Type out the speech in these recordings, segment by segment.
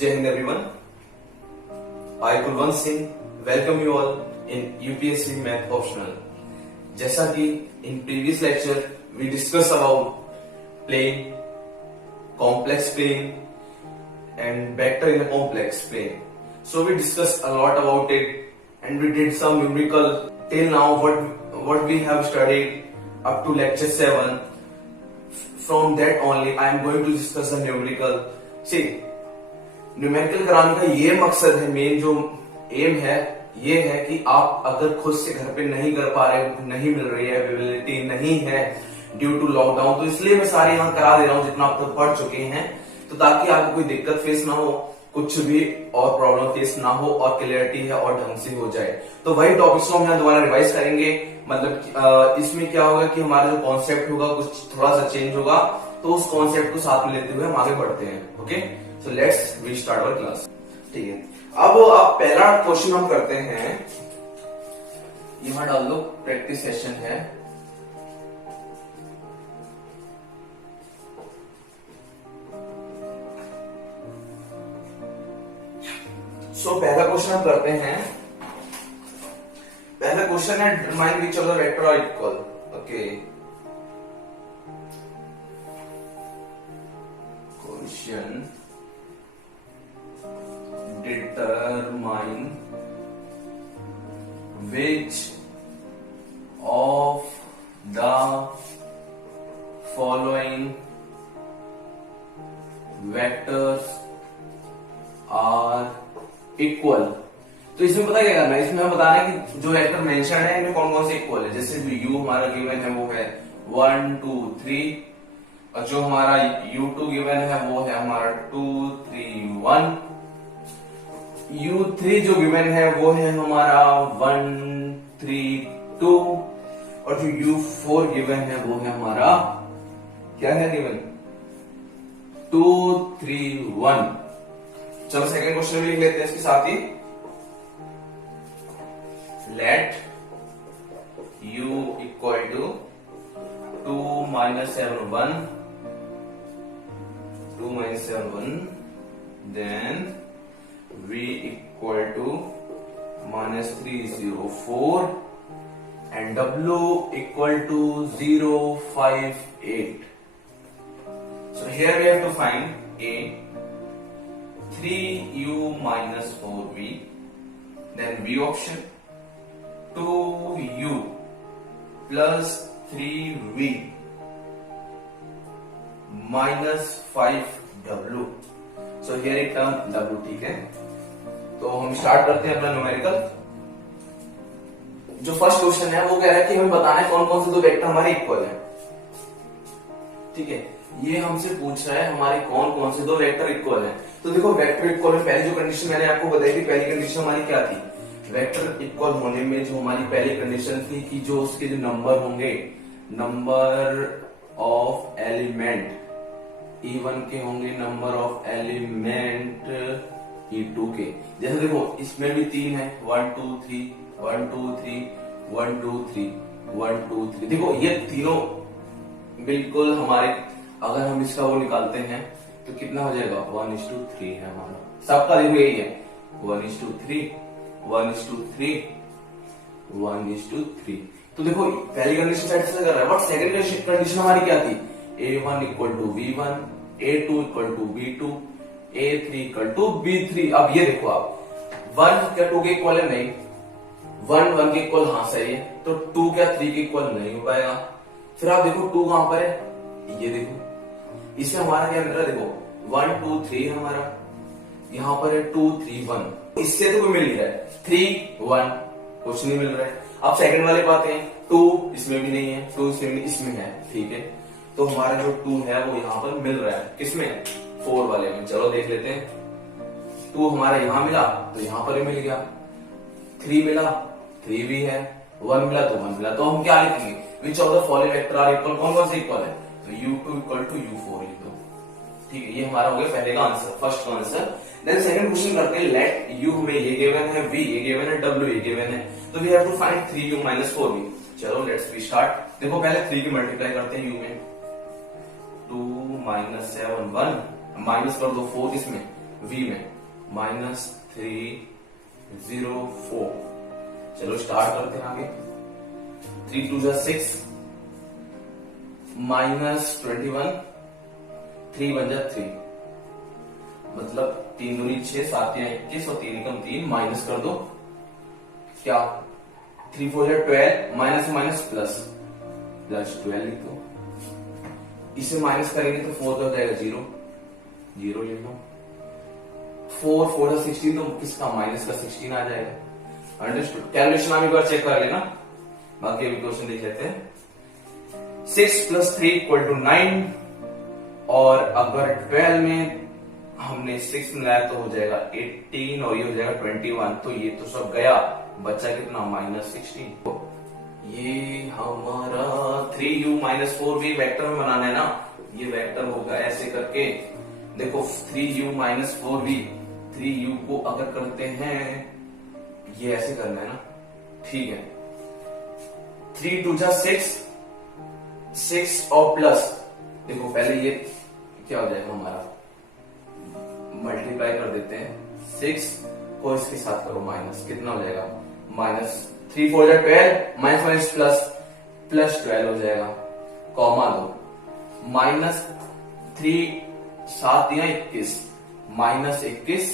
Jai Hind everyone. I Kulwant Singh welcome you all in UPSC Math Optional. जैसा कि in previous lecture we discussed about plane, complex plane and vector in a complex plane. So we discussed a lot about it and we did some numerical till now what we have studied up to lecture 7. From that only I am going to discuss the numerical. See, numerical कराने का ये मकसद है, main जो M है ये है कि आप अगर खुद से घर पे नहीं कर पा रहे, नहीं मिल रही है, अवेलेबिलिटी नहीं है ड्यू टू लॉकडाउन, तो इसलिए मैं सारे यहाँ करा दे रहा हूँ जितना आप तक पढ़ चुके हैं, तो ताकि आपको कोई दिक्कत फेस ना हो, कुछ भी और प्रॉब्लम फेस ना हो और क्लियरिटी है और ढंग से हो जाए। तो वही टॉपिक्स को हम यहाँ दोबारा रिवाइज करेंगे। मतलब इसमें क्या होगा कि हमारा जो कॉन्सेप्ट होगा कुछ थोड़ा सा चेंज होगा, तो उस कॉन्सेप्ट को साथ में लेते हुए हम आगे बढ़ते हैं। Okay, so let's we start our class. ठीक है, अब पहला क्वेश्चन हम करते हैं, यहां डाल दो प्रैक्टिस सेशन है। सो पहला क्वेश्चन हम करते हैं, पहला क्वेश्चन है determine which of the vector are equal. Okay, question determine which of the following vectors are equal। तो इसमें पता क्या करना है, इसमें हमें बताना है कि जो वेक्टर मेंशन है इनमें कौन कौन से इक्वल है। जैसे जो u हमारा गिवन है वो है 1 2 3, और जो हमारा u2 गिवन है वो है हमारा 2 3 1, u3 जो गिवन है वो है हमारा 1 3 2, और जो u4 गिवन है वो है हमारा क्या है गिवन 2 3 1। चलो सेकंड क्वेश्चन भी लिख लेते हैं इसके साथ ही। Let u equal to 2 7 1 2 7 1, then v equal to -3 0 4 and w equal to 0 5 8. So here we have to find a 3u minus 4v, then b option 2u plus 3v minus 5w. So here एक term w, ठीक है। तो हम start करते हैं अपना numerical. जो first question है वो कह रहा है कि हमें बताना है कौन कौन से दो वेक्टर हमारे इक्वल है। ठीक है, ये हमसे पूछ रहा है हमारे कौन कौन से दो वेक्टर इक्वल है। तो देखो वेक्टर इक्वल में पहली जो कंडीशन मैंने आपको बताई थी, पहली कंडीशन हमारी क्या थी, वेक्टर इक्वल होने में जो हमारी पहली कंडीशन थी कि जो उसके जो नंबर होंगे, नंबर ऑफ एलिमेंट E1 के होंगे, नंबर ऑफ एलिमेंट E2 के। जैसे देखो इसमें भी 3 है, 1 2 3 1 2 3 1 2 3 1 2 3। देखो ये तीनों बिल्कुल हमारे, अगर हम इसका वो निकालते हैं तो कितना हो जाएगा 1:3 है हमारा, सबका देखो यही है 1:3 1:3 1:3। तो देखो पहली कंडीशन सेटिस्फाई कर रहा है, बट सेकंड कंडीशन हमारी क्या थी, A1 equal to V1, A2 equal to V2, A3 equal to B3। अब ये देखो आप 1 क्या 2 के इक्वल है, नहीं, 1 1 के इक्वल, हाँ सही है, तो 2 क्या 3 के इक्वल नहीं हो पाएगा। फिर आप देखो 2 कहां पर है, ये देखो इसमें हमारा क्या मिल रहा है, देखो 1 2 3 है हमारा, यहाँ पर है 2 3 1, इससे तो कोई मिल नहीं रहा है, 3 1 कुछ नहीं मिल रहा है। अब सेकंड वाले पाते हैं, 2 इसमें भी नहीं है, 2 इसमें भी, इसमें है, ठीक है। तो हमारा जो 2 है वो यहाँ पर मिल रहा है, किसमें 4 वाले में। चलो देख लेते हैं, 2 हमारा यहाँ मिला तो यहाँ पर भी मिल गया, 3 मिला 3 भी है, 1 मिला तो 1 मिला। तो हम क्या लिखेंगे, which of the following vector are equal, कौन कौन से इक्वल है, तो u2 इक्वल टू u4 लिख दो। ठीक है, ये हमारा हो गया पहले का आंसर, फर्स्ट का आंसर। देन सेकंड क्वेश्चन करते हैं, लेट u में ये गिवन है, v ये गिवन है, w ये गिवन है, तो we have to find 3u minus 4v। चलो लेट्स वी स्टार्ट। देखो पहले 3 की मल्टीप्लाई करते हैं u में, 2 - 7 1 माइनस कर दो 4 इसमें, v में -304। चलो स्टार्ट करते हैं आगे। 3 2 6 -21, 3 1 3, मतलब 3 दूनी 6, 7 या 21 और 3 एकम 3, माइनस कर दो। क्या 3 4 12, माइनस माइनस प्लस 12 लिख दो। इसे माइनस करेंगे तो 4 हो जाएगा 0 0 लिख लो। 4 4 16, तो किसका माइनस का 16 आ जाएगा। अंडरस्टूड। कैलकुलेशन आप एक बार चेक कर लेना, बाकी अभी क्वेश्चन देख लेते हैं। 6 + 3 = 9, और अगर 12 में हमने 6 मिलाया तो हो जाएगा 18 और ये हो जाएगा 21, तो ये तो सब गया, बचा कितना -16। ये हमारा 3u - 4v वेक्टर में बनाना है ना, ये वेक्टर होगा ऐसे करके। देखो 3u - 4v, 3u को अगर करते हैं ये ऐसे करना है ना, ठीक है। 3 2 6, 6 और प्लस, देखो पहले ये क्या हो जाएगा हमारा, मल्टीप्लाई कर देते हैं। 6 को इसके साथ करो माइनस, कितना हो जाएगा -3 4 12, माइनस प्लस प्लस 12 हो जाएगा, कॉमा दो, -3 7 या 21, -21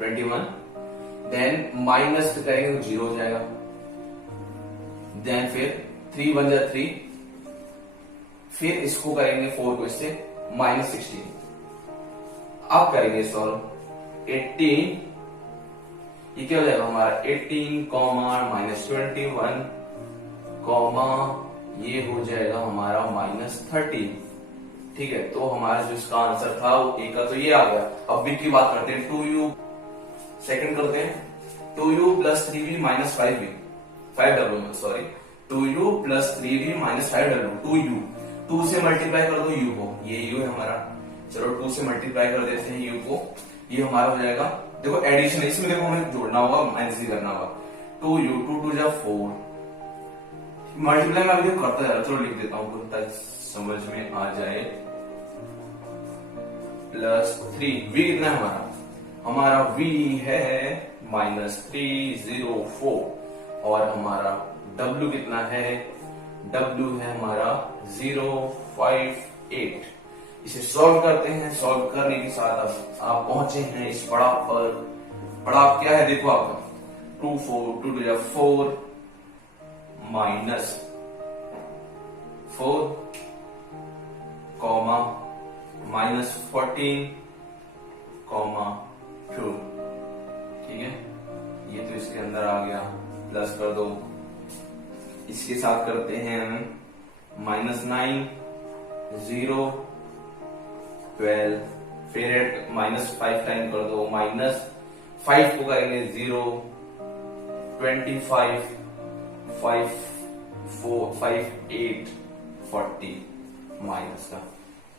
21, देन माइनस करेंगे तो 0 हो जाएगा, देन फिर 3 1 3, फिर इसको करेंगे 4 को इससे -16। अब करेंगे सॉल्व 18, ये क्या हो जाएगा हमारा 18, -21, ये हो जाएगा हमारा -13। ठीक है, तो हमारा जो इसका आंसर था वो ए का तो ये आ गया। अब बी की बात करते हैं। 2u सेकंड करते हैं। 2u + 3v - 5v 5w, sorry 2u + 3v - 5w, 2u 2 से मल्टीप्लाई कर दो u को, ये u है हमारा। चलो 2 से मल्टीप्लाई कर देते हैं u को, ये हमारा हो जाएगा। देखो एडिशन है, इसमें देखो हमें जोड़ना होगा, माइनस भी करना होगा। 2u 2 2 4, मल्टीप्लाई में अभी करता जा रहा, चलो लिख देता हूं ताकि समझ में आ जाए। +3, v कितना है हमारा, हमारा v है -304, और हमारा w कितना है, w है हमारा 058। इसे सॉल्व करते हैं। सॉल्व करने के साथ अब आप पहुंचे हैं इस पड़ाव पर। पड़ाव क्या है देखो आपका, 2 4 2 2 4, -4, कॉमा -14, -2। ठीक है, ये तो इसके अंदर आ गया, प्लस कर दो। इसके साथ करते हैं हम -9 0 12, फिर -5 टाइम कर दो, -5 को करेंगे 0 25 5 4 5 8 40 माइनस का।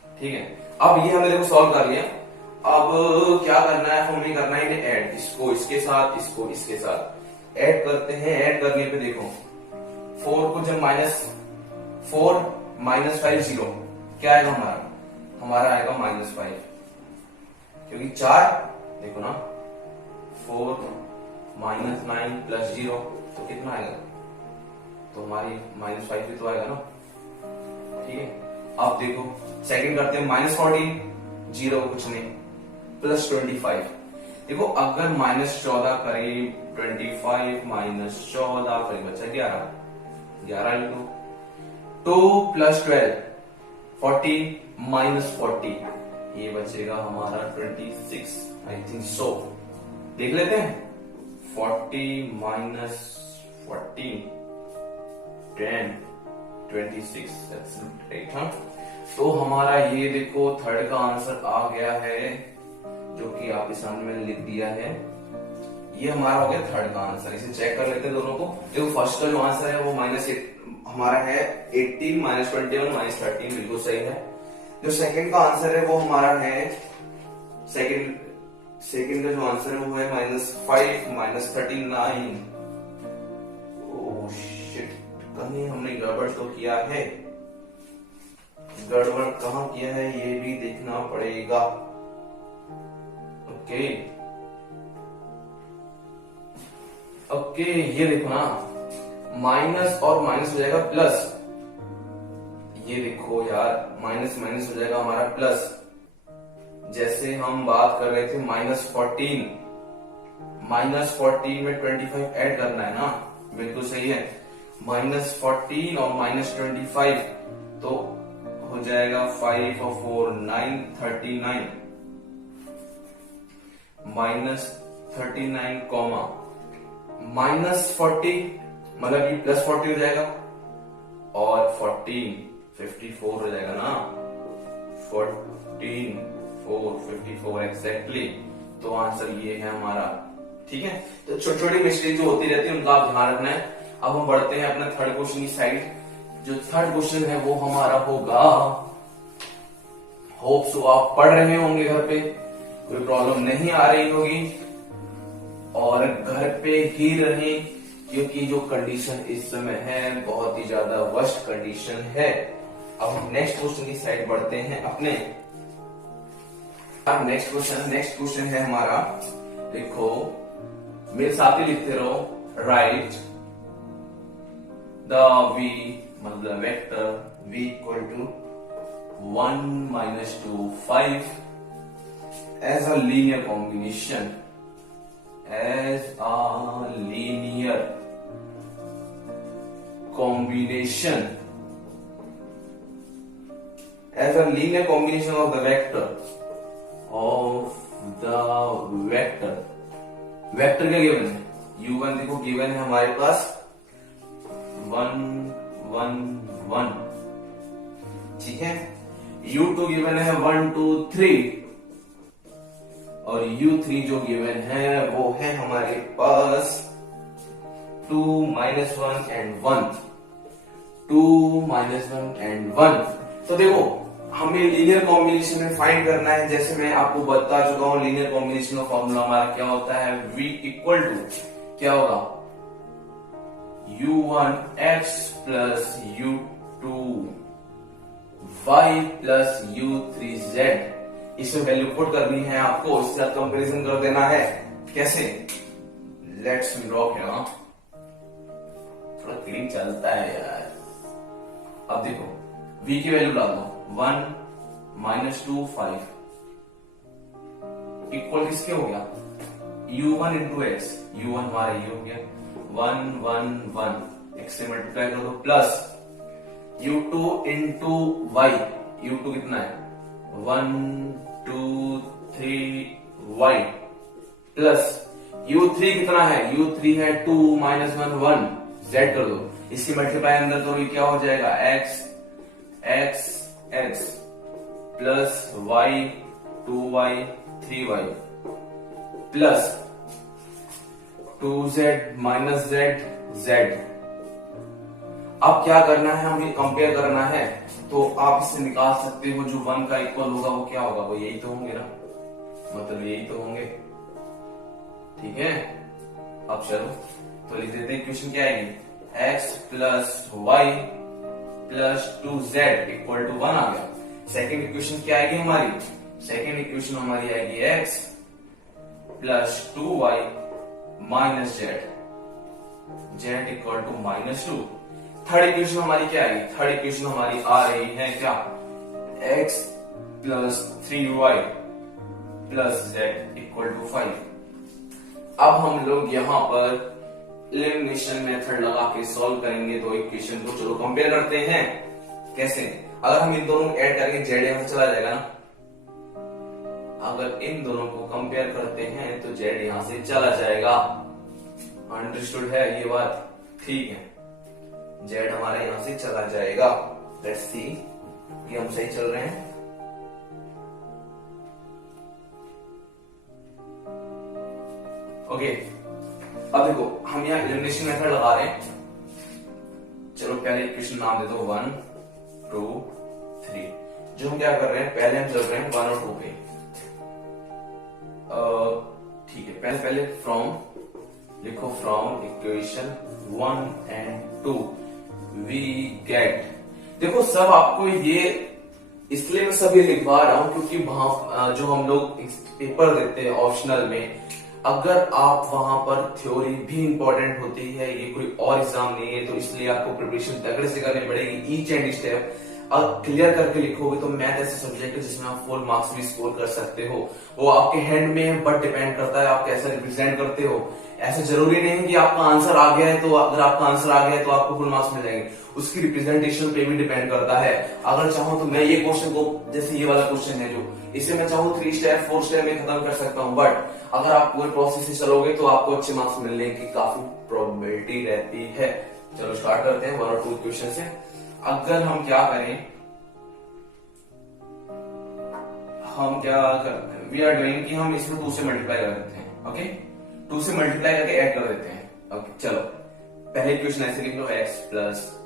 ठीक है, अब ये हमने देखो सॉल्व कर लिया। अब क्या करना है, हमें करना है ऐड, इसको इसके साथ, इसको इसके साथ ऐड करते हैं। ऐड करने पे देखो 4 को जब -4 -5 0, क्या आएगा हमारा आएगा -5, क्योंकि 4 देखो ना, 4 -9 + 0 तो कितना आएगा, तो हमारी -5 भी तो आएगा ना। ठीक है, अब देखो सेकंड करते हैं। -14 0 कुछ नहीं, +25। देखो अगर -14 करें 25 -14 करें बचा 11 लिख दो। 2 + 12 14 -40, ये बचेगा हमारा 26, आई थिंक सो। देख लेते हैं, 40 - 14 10 26, राइट। हाँ, तो हमारा ये देखो थर्ड का आंसर आ गया है, जो कि आपके सामने मैंने लिख दिया है। ये हमारा हो गया थर्ड का आंसर। इसे चेक कर लेते हैं दोनों को। देखो फर्स्ट का जो आंसर है वो हमारा है 18 -21 -13, बिल्कुल सही है। जो सेकंड का आंसर है वो हमारा है, सेकंड का जो आंसर है वो है -5 -39। ओह शिट, कहीं हमने गड़बड़ तो किया है। गड़बड़ कहाँ किया है ये भी देखना पड़ेगा। ओके ओके, ये देखो ना, माइनस और माइनस हो जाएगा प्लस। ये देखो यार, माइनस माइनस हो जाएगा हमारा प्लस। जैसे हम बात कर रहे थे -14, -14 में 25 ऐड करना है ना, बिल्कुल सही है। -14 और -25 तो हो जाएगा 5 और 4 9, 39 -39 कॉमा -40 मतलब ये +40 हो जाएगा और 14 54 हो जाएगा ना, 14 4 54 एग्जैक्टली। तो आंसर ये है हमारा। ठीक है, तो छोटी छोटी मिस्टेक जो होती रहती है उनका आप ध्यान रखना है। अब हम बढ़ते हैं अपना थर्ड क्वेश्चन की साइड। जो थर्ड क्वेश्चन है वो हमारा होगा, होप सो आप पढ़ रहे होंगे घर पे, कोई प्रॉब्लम नहीं आ रही होगी और घर पे ही रहें, क्योंकि जो कंडीशन इस समय है बहुत ही ज्यादा वर्स्ट कंडीशन है। अब हम नेक्स्ट क्वेश्चन की साइड बढ़ते हैं अपने। नेक्स्ट क्वेश्चन है हमारा, देखो मेरे साथ ही लिखते रहो, राइट द v मतलब vector v equal to 1 - 2 5 as a linear combination, as a linear combination of the vector vector क्या गिवन है, u1 देखो गिवन है हमारे पास 1 1 1, ठीक है। u2 गिवन है 1 2 3 और u3 जो गिवन है वो है हमारे पास 2 -1 and 1, 2 -1 and 1। तो देखो हमें लीनियर कॉम्बिनेशन में फाइंड करना है। जैसे मैं आपको बता चुका हूं, लीनियर कॉम्बिनेशन का फॉर्मूला हमारा क्या होता है, v इक्वल टू क्या होगा, u1x plus u2y plus u3z। इसमें वैल्यू पुट करनी है आपको, इसके साथ कंपेरिजन कर देना है। कैसे, लेट्स रॉक है ना, थोड़ा क्लीन चलता है यार। अब देखो v की वैल्यू डाल दो, 1 - 2 5 इक्वल किसके हो गया, u1 into x, u1 हमारा ये हो गया 1 1 1, x से मल्टीप्लाई कर दो, plus u2 into y, u2 कितना है 1 2 3 y, प्लस u3 कितना है, u3 है 2 - 1 1, z कर दो, इसकी मल्टीप्लाई अंदर करो, ये क्या हो जाएगा x x x plus y 2y 3y plus 2z minus z z। अब क्या करना है, हमें कंपेयर करना है। तो आप इससे निकाल सकते हो, जो 1 का इक्वल होगा वो क्या होगा, वो यही तो होंगे ना, मतलब यही तो होंगे। ठीक है, अब चलो तो लिख देते हैं, इक्वेशन क्या आएगी, x plus y plus 2z equal to 1 आ गया। सेकेंड इक्वेशन क्या आएगी हमारी, सेकेंड इक्वेशन हमारी आएगी x plus 2y minus z equal to -2। Third equation हमारी क्या आएगी, थर्ड इक्वेशन हमारी आ रही है क्या, x plus 3y plus z equal to 5। अब हम लोग यहाँ पर एलिमिनेशन मेथड लगा के सॉल्व करेंगे दो इक्वेशन को। चलो कंपेयर करते हैं, कैसे, अगर हम इन दोनों को ऐड करेंगे z यहां चला जाएगा ना, अगर इन दोनों को कंपेयर करते हैं तो z यहां से चला जाएगा। अंडरस्टूड है ये बात, ठीक है, z हमारा यहां से चला जाएगा। लेट्स सी ये हम सही चल रहे हैं। ओके, अब देखो हम यहाँ एलिमिनेशन मेथड लगा रहे हैं। चलो पहले इक्वेशन नाम दे दो 1 2 3। जो हम क्या कर रहे हैं, पहले हम चल रहे हैं 1 और 2 पे। ठीक है, पहले फ्रॉम लिखो, from equation 1 and 2 we get. देखो सब आपको ये इसलिए मैं सब ये लिखवा रहा हूँ क्योंकि वहां जो हम लोग पेपर देते हैं ऑप्शनल में, अगर आप वहां पर थ्योरी भी इंपॉर्टेंट होती है, ये कोई और एग्जाम नहीं है, तो इसलिए आपको प्रिपरेशन तगड़े से करनी पड़ेगी। ईच एंड स्टेप आप क्लियर करके लिखोगे तो मैथ ऐसे सब्जेक्ट है जिसमें आप 4 मार्क्स भी स्कोर कर सकते हो। वो आपके हैंड में है, बट डिपेंड करता है आप कैसे रिप्रेजेंट करते हो। ऐसा जरूरी नहीं है कि आपका आंसर आ गया है तो अगर आपका आंसर आ गया है तो आपको फुल मार्क्स मिल जाएंगे, उसकी रिप्रेजेंटेशन पे भी डिपेंड करता है। अगर चाहूं तो मैं ये क्वेश्चन को, जैसे ये वाला क्वेश्चन है जो, इसे मैं चाहूँ 3 स्टेप 4 स्टेप में खत्म कर सकता हूँ, बट अगर आप पूरे प्रोसेस से चलोगे तो आपको अच्छे मार्क्स मिलने की काफी प्रोबेबिलिटी रहती है। चलो स्टार्ट करते हैं 1 और 2 क्वेश्चन से। अगर हम क्या करें, हम क्या करते हैं, वी आर डूइंग कि हम इसको 2 से मल्टीप्लाई कर देते हैं। ओके, 2 से मल्टीप्लाई करके ऐड कर देते हैं। ओके चलो, पहले क्वेश्चन ऐसे लिख लो, x plus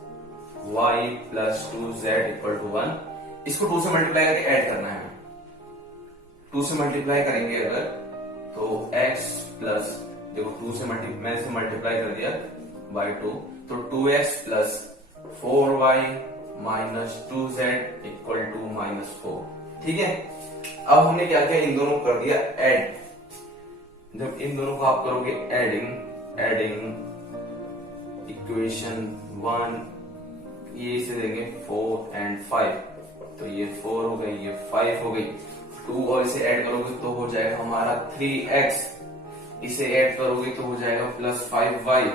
y plus 2z equal to 1। इसको 2 से मल्टीप्लाई करके ऐड करना है। 2 से मल्टीप्लाई करेंगे अगर तो x प्लस, देखो 2 से मल्टीप्लाई कर दिया बाई 2, तो 2x plus 4y minus 2z equal to -4। ठीक है, अब हमने क्या किया, इन दोनों को कर दिया ऐड। जब इन दोनों को आप करोगे एडिंग इक्वेशन 1, ये इसे देंगे 4 एंड 5, तो ये 4 हो गई, ये 5 हो गई। 2 और इसे ऐड करोगे तो हो जाएगा हमारा 3x, इसे ऐड करोगे तो हो जाएगा प्लस 5y,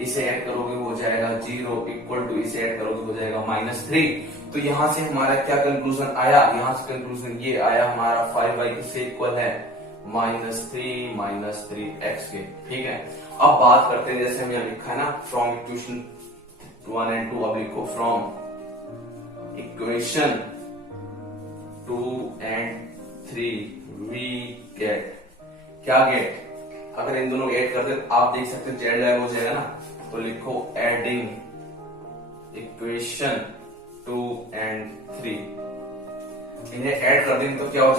इसे ऐड करोगे हो जाएगा 0 इक्वल टू, इसे ऐड करोगे हो जाएगा -3। तो यहां से हमारा क्या कंक्लूजन आया, यहां से कंक्लूजन ये आया हमारा 5y किससे इक्वल है, -3 के। ठीक है, अब बात करते हैं, जैसे हमने लिखा है ना, फ्रॉम इक्वेशन 1 एंड 2, अब लिखो from equation 2 and 3 we get, क्या गेट, अगर इन दोनों ऐड कर दे आप देख सकते हो जेड हो जाएगा ना, तो लिखो एडिंग इक्वेशन 2 एंड 3, इन्हें ऐड कर देंगे तो क्या हो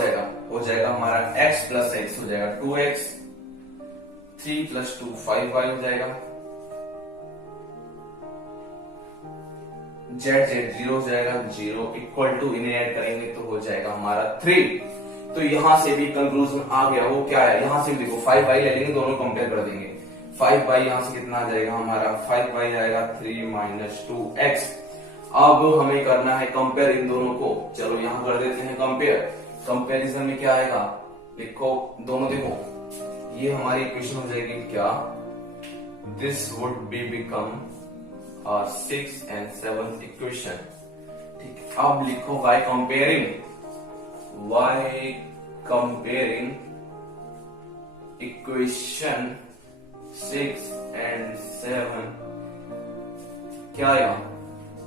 जाएगा हमारा x प्लस एक्स हो जाएगा 2x, 3 प्लस 2 5y हो जाएगा, z 0 हो जाएगा 0 इक्वल टू, इन्हें ऐड करेंगे तो हो जाएगा हमारा 3। तो यहां से भी कंक्लूजन आ गया, वो क्या है, यहां से भी देखो 5y ले लेंगे, दोनों कंपेयर कर देंगे। 5y यहां से कितना आ जाएगा हमारा, 5y आएगा 3 माइनस 2x। अब हमें करना है कंपेयर इन दोनों को, चलो यहां कर देते हैं कंपेयर। कंपेरिजन में क्या आएगा, देखो दोनों, देखो ये हमारी इक्वेशन हो जाएगी क्या, this would be become 6 and 7th equation. ठीक है, अब लिखो बाय कंपेयरिंग इक्वेशन 6 एंड 7, क्या आया,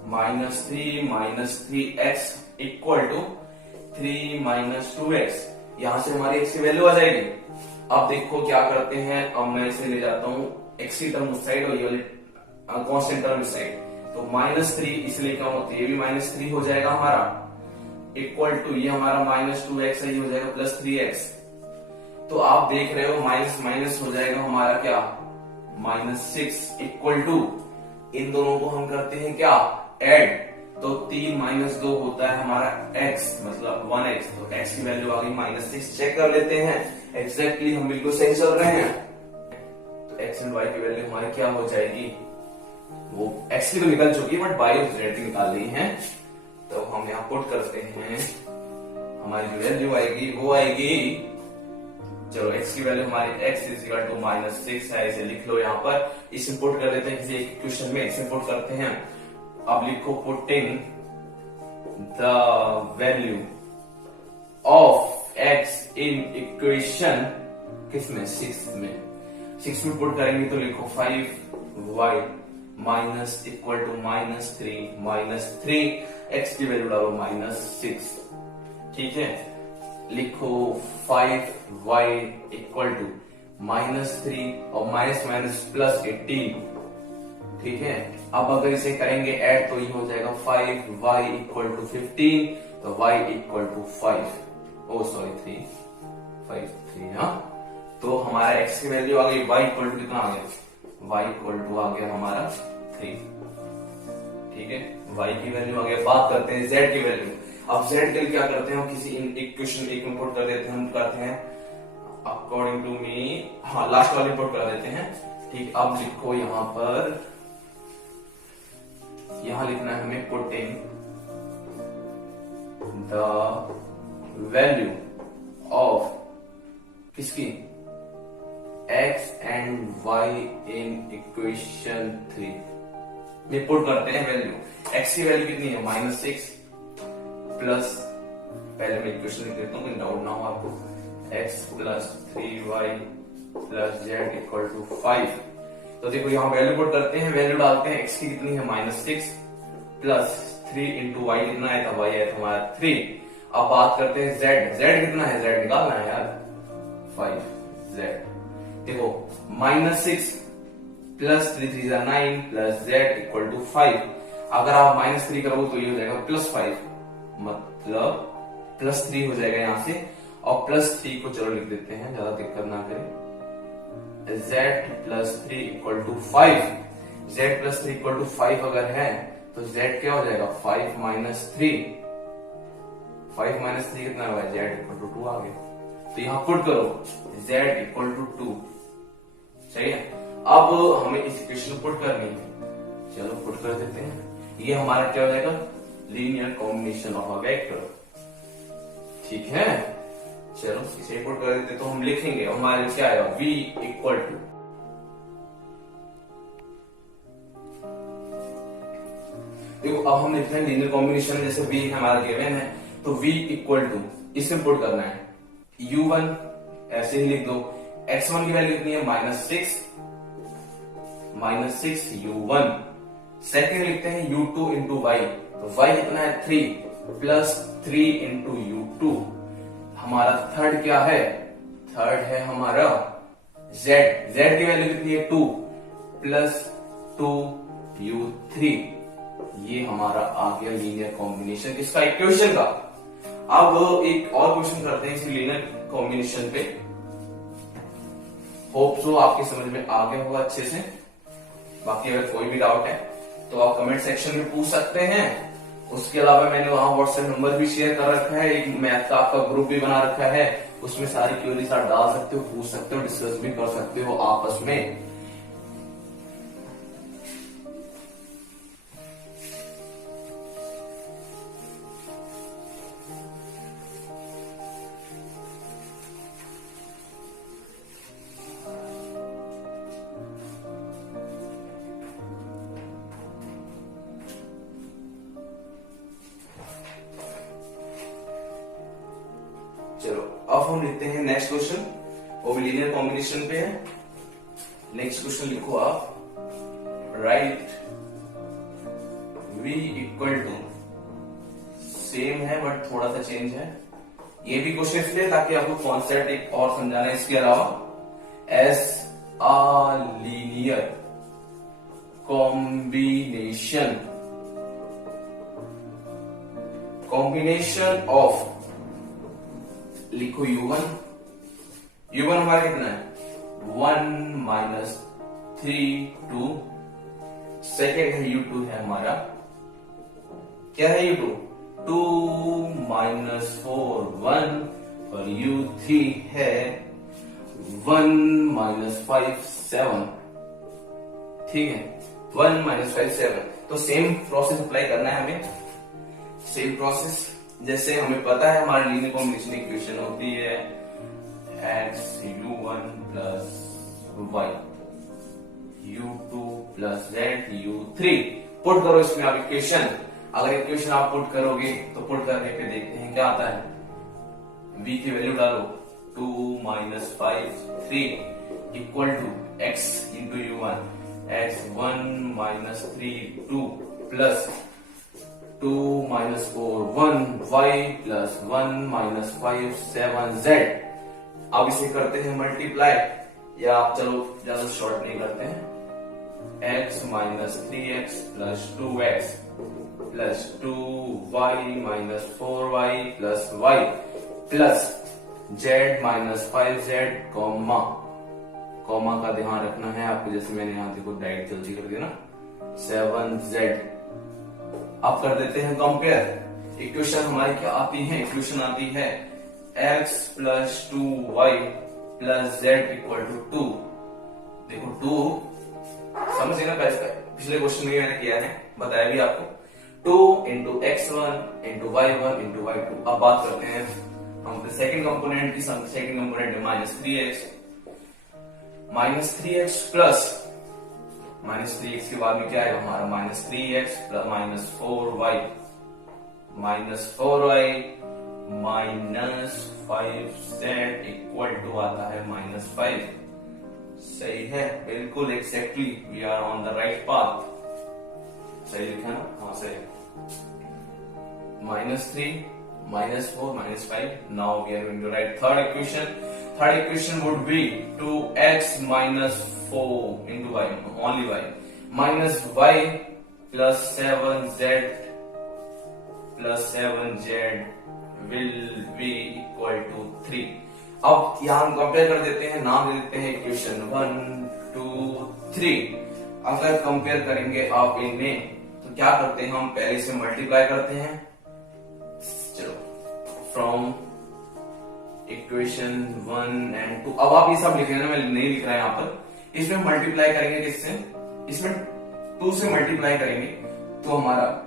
-3 इक्वल टू 3 माइनस 2x। यहां से हमारी x की वैल्यू आ जाएगी। अब देखो क्या करते हैं, अब मैं इसे ले जाता हूं x की टर्म उस साइड और ये वाली कांस्टेंट टर्म इस साइड, तो -3 इसलिए क्या होती है, ये भी -3 हो जाएगा हमारा, इक्वल टू ये हमारा -2x है, ये हो जाएगा +3x। तो आप देख रहे हो माइनस माइनस हो जाएगा हमारा क्या, -6 इक्वल टू, इन दोनों को हम करते हैं क्या, ऐड, तो 3 माइनस 2 होता है हमारा x, मतलब 1x, तो x की वैल्यू आ गई -6। चेक कर लेते हैं एग्जैक्टली हम बिल्कुल सही चल रहे हैं। तो x एंड y की वैल्यू हमारी क्या हो जाएगी, वो x की तो निकल चुकी है बट y और z की निकालनी है, तो हम यहाँ पुट करते हैं, हमारी जो वैल्यू आएगी वो आएगी, चलो x की वैल्यू हमारी x इक्वल टू -6 है, इसे लिख लो यहाँ पर। इसे पुट कर देते हैं किसी एक इक्वेशन में, इसे पुट करते हैं। अब लिखो putting the value of x in equation किसमें, 6 में पुट करेंगे तो लिखो 5y minus equal to -3 x की वैल्यू डालो -6। ठीक है, लिखो 5y इक्वल टू -3 और माइनस प्लस 18। ठीक है, अब अगर इसे करेंगे ऐड तो ये हो जाएगा 5y इक्वल टू 15, तो y इक्वल टू 3, हाँ। तो हमारा x की वैल्यू आ गई, y इक्वल टू कितना आ गया, y इक्वल टू आ गया हमारा 3। ठीक है, y की वैल्यू आ गया। बात करते हैं z की वैल्यू। अब z के लिए क्या करते हैं, हम किसी इक्वेशन एक में पुट कर देते हैं, हम करते हैं अकॉर्डिंग टू मी, हाँ लास्ट वाली पुट कर देते हैं। ठीक, अब लिखो यहां पर, यहां लिखना है हमें पुटिंग द वैल्यू ऑफ किसकी, x and y in equation 3 में पुट करते हैं वैल्यू। x की वैल्यू कितनी है, -6 प्लस, पहले मैं इक्वेशन लिख देता हूँ कोई डाउट ना हो आपको, x plus 3y plus z equal to 5। तो देखो यहाँ वैल्यू पुट करते हैं, वैल्यू डालते हैं, x की कितनी है -6 प्लस 3 इंटू वाई कितना है था, y है हमारा 3। अब बात करते हैं z कितना है, z निकालना है यार, 5z। देखो -6 plus 3 3 9 plus z equal to 5। अगर आप -3 करोगे तो ये हो जाएगा +5, मतलब +3 हो जाएगा यहां से, और +3 को चलो लिख देते हैं, ज्यादा दिक्कत ना करें, z plus 3 equal to 5। z plus 3 equal to 5 अगर है तो z क्या हो जाएगा, 5 माइनस 3, 5 माइनस 3 कितना होगा, z इक्वल टू 2 आ गया। तो यहां पुट करो z इक्वल टू 2, सही है। अब हमें इस इक्वेशन पुट करनी है, चलो पुट कर देते हैं। ये हमारा क्या हो जाएगा, linear combination of a vector, ठीक है। चलो इसे पुट कर देते, तो हम लिखेंगे हमारे क्या आएगा, v इक्वल टू, देखो अब हम लिखते हैं लीनियर कॉम्बिनेशन, जैसे v हमारा गिवन है तो v इक्वल टू, इसमें पुट करना है u1, ऐसे ही लिख दो, x1 की वैल्यू कितनी है, -6 u1। सेकेंड लिखते हैं u2 इंटू वाई, तो y कितना है 3 प्लस 3 इंटू u2। हमारा थर्ड क्या है, थर्ड है हमारा z की वैल्यू कितनी है 2 प्लस 2 u3। ये हमारा आ गया लीनियर कॉम्बिनेशन किसका, इक्वेशन का। अब एक और क्वेश्चन करते हैं इसी लीनियर कॉम्बिनेशन पे, होप सो आपकी समझ में आ गया होगा अच्छे से। बाकी अगर कोई भी डाउट है तो आप कमेंट सेक्शन में पूछ सकते हैं। उसके अलावा मैंने वहां व्हाट्सएप नंबर भी शेयर कर रखा है, एक मैथ का आपका ग्रुप भी बना रखा है, उसमें सारी क्वेरीज आप डाल सकते हो, पूछ सकते हो, डिस्कस भी कर सकते हो आपस में। चलो अब हम लिखते हैं नेक्स्ट क्वेश्चन, वो भी लीनियर कॉम्बिनेशन पे है। नेक्स्ट क्वेश्चन लिखो आप, write v equal to, same है बट थोड़ा सा चेंज है। ये भी क्वेश्चन इसलिए ताकि आपको कॉन्सेप्ट एक और समझाना है इसके अलावा, as a linear combination of, लिखो u1 हमारा कितना है 1 माइनस 3 2, सेकेंड है u2 है हमारा, क्या है u2 2 माइनस 4 1, और u3 है 1 माइनस 5 7, ठीक है 1 माइनस 5 7। तो सेम प्रोसेस अप्लाई करना है हमें, सेम प्रोसेस जैसे हमें पता है हमारी लीनियर कॉम्बिनेशन इक्वेशन होती है x u1 plus y u2 plus z u3। Put करो इसमें आप इक्वेशन, अगर इक्वेशन आप पुट करोगे तो पुट करने पे देखते हैं क्या आता है, v की वैल्यू डालो 2 minus 5 3 equal to x into u1 x 1 minus 3 2 plus 2 minus 4 1 y plus 1 minus 5 7 z। अब इसे करते हैं मल्टीप्लाई, या आप चलो ज्यादा शॉर्ट नहीं करते हैं, x minus 3x plus 2x plus 2y minus 4y plus y plus z minus 5z comma, comma का ध्यान रखना है आपको, जैसे मैंने यहां देखो डायरेक्ट जल्दी कर दिया ना 7z। अब कर देते हैं कंपेयर, इक्वेशन हमारी क्या आती है, इक्वेशन आती है x plus 2y plus z equal to 2। देखो 2 समझिए ना, पिछले क्वेश्चन में मैंने किया है, बताया भी आपको। 2 into x1 into y1 into y2। अब बात करते हैं हम सेकंड कंपोनेंट की। सेकंड कंपोनेंट है minus three x plus -3x के बाद में क्या आएगा हमारा -3x plus -4y -5z equal to आता है -5। सही है, बिल्कुल exactly, we are on the right path. सही लिखा ना? हाँ सही। -3 -4 -5। Now we are going to write third equation. Third equation would be 2x minus 4 into y, only y, minus y plus 7z will be equal to 3। अब यहां हम compare कर देते हैं, नाम दे देते हैं इक्वेशन 1 2 3। अगर कंपेयर करेंगे आप इनमें तो क्या करते हैं, हम पहले से मल्टीप्लाई करते हैं। चलो फ्रॉम इक्वेशन 1 एंड 2। अब आप ये सब लिख लेना, मैं नहीं लिख रहा यहां पर। इसमें मल्टीप्लाई करेंगे किससे, इसमें 2 से मल्टीप्लाई करेंगे तो हमारा